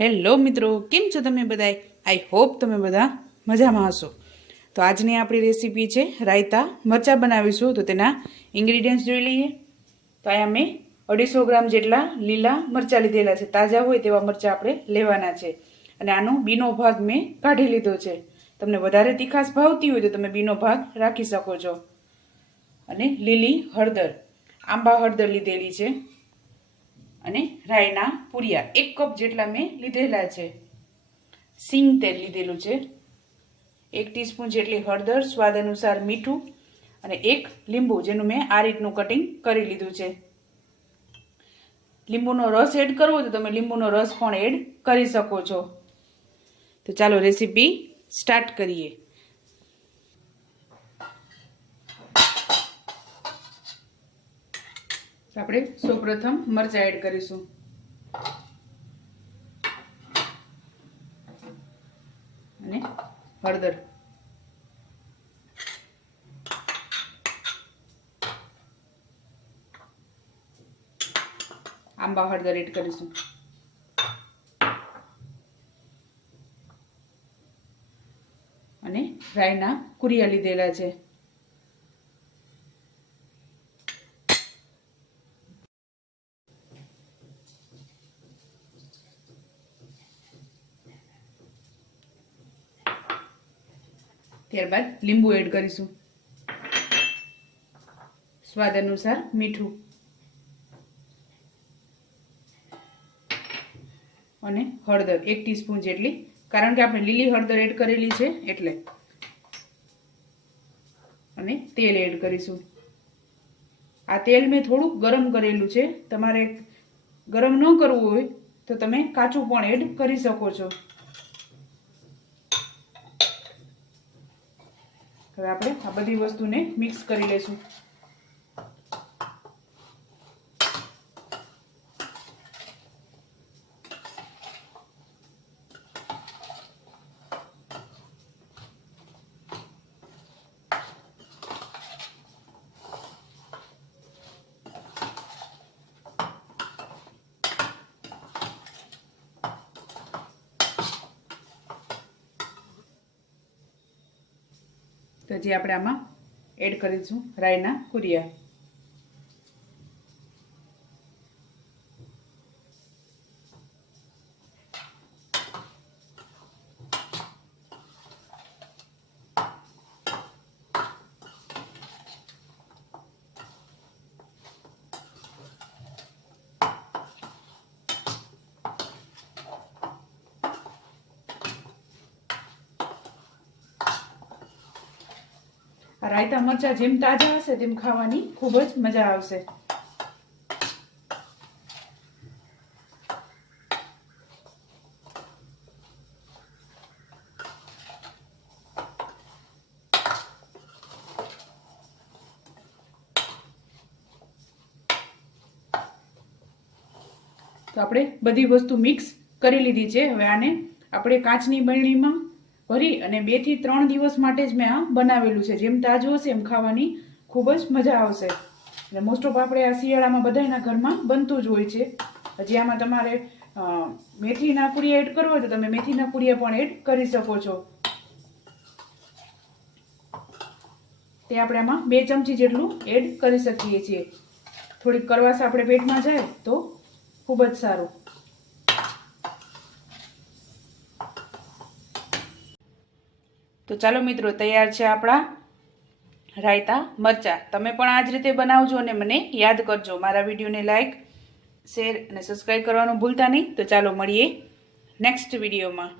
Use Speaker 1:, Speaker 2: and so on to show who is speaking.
Speaker 1: Hello મિત્રો, કેમ છો તમે બધાએ આઈ હોપ તમે બધા મજામાં હશો. તો આજની આપણી રેસીપી છે રાયતા મરચાં બનાવીશું. તો તેના ઇન્ગ્રીડિયન્ટ્સ જોઈ લઈએ. તો અહીંયા મેં અઢીસો ગ્રામ જેટલા લીલા મરચાં લીધેલા છે. તાજા હોય તેવા મરચાં આપણે લેવાના છે. અને આનો બીનો ભાગ મેં કાઢી લીધો છે. તમને વધારે તીખાશ ભાવતી હોય તો તમે બીનો ભાગ રાખી શકો છો. અને લીલી હળદર, આંબા હળદર લીધેલી છે. અને રાયના પૂરિયા. એક કપ જેટલા મેં લીધેલા છે. સિંગ તેલ લીધેલું છે. એક ટીસ્પૂન જેટલી હળદર, સ્વાદ અનુસાર મીઠું અને એક લીંબુ, જેનું મેં આ રીતનું કટિંગ કરી લીધું છે. લીંબુનો રસ એડ કરવો તો તમે લીંબુનો રસ પણ એડ કરી શકો છો. તો ચાલો રેસીપી સ્ટાર્ટ કરીએ. આપણે સૌપ્રથમ મરચાં એડ કરીશું. અને હળદર. આંબા હળદર એડ કરીશું. અને રાયના કુરિયા લીધેલા છે. ત્યારબાદ લીંબુ એડ કરીશું. સ્વાદ અનુસાર મીઠું. અને હળદર, એક ટીસ્પૂન જેટલી. કારણ કે આપણે લીલી હળદર એડ કરેલી છે, એટલે. અને તેલ એડ કરીશું. આ તેલ મેં થોડુંક ગરમ કરેલું છે. તમારે ગરમ ન કરવું હોય તો તમે કાચું પણ એડ કરી શકો છો. હવે આપણે આ બધી વસ્તુને મિક્સ કરી લઈશું. તો જે આપણે આમાં એડ કરીશું રાયના કુરિયા. રાયતા મરચાં જેમ તાજા હશે તેમ ખાવાની ખૂબ જ મજા આવશે. તો આપણે બધી વસ્તુ મિક્સ કરી લીધી છે. હવે આને આપણે કાચની બરણીમાં ભરી અને બેથી ત્રણ દિવસ માટે જ મેં આ બનાવેલું છે. જેમ તાજું હશે એમ ખાવાની ખૂબ જ મજા આવશે. અને મોસ્ટ ઓફ આપણે આ શિયાળામાં બધાના ઘરમાં બનતું જ હોય છે. હજી આમાં તમારે મેથીના પૂરિયા એડ કરવો તો તમે મેથીના પૂરિયા પણ એડ કરી શકો છો. તે આપણે આમાં બે ચમચી જેટલું એડ કરી શકીએ છીએ. થોડીક કરવાશ આપણે પેટમાં જાય તો ખૂબ જ સારું. તો ચાલો મિત્રો, તૈયાર છે આપણા રાયતા મરચા. તમે પણ આ જ રીતે બનાવજો અને મને યાદ કરજો. મારા વિડીયોને લાઇક શેર અને સબસ્ક્રાઈબ કરવાનું ભૂલતા નહીં. તો ચાલો મળીએ નેક્સ્ટ વિડીયોમાં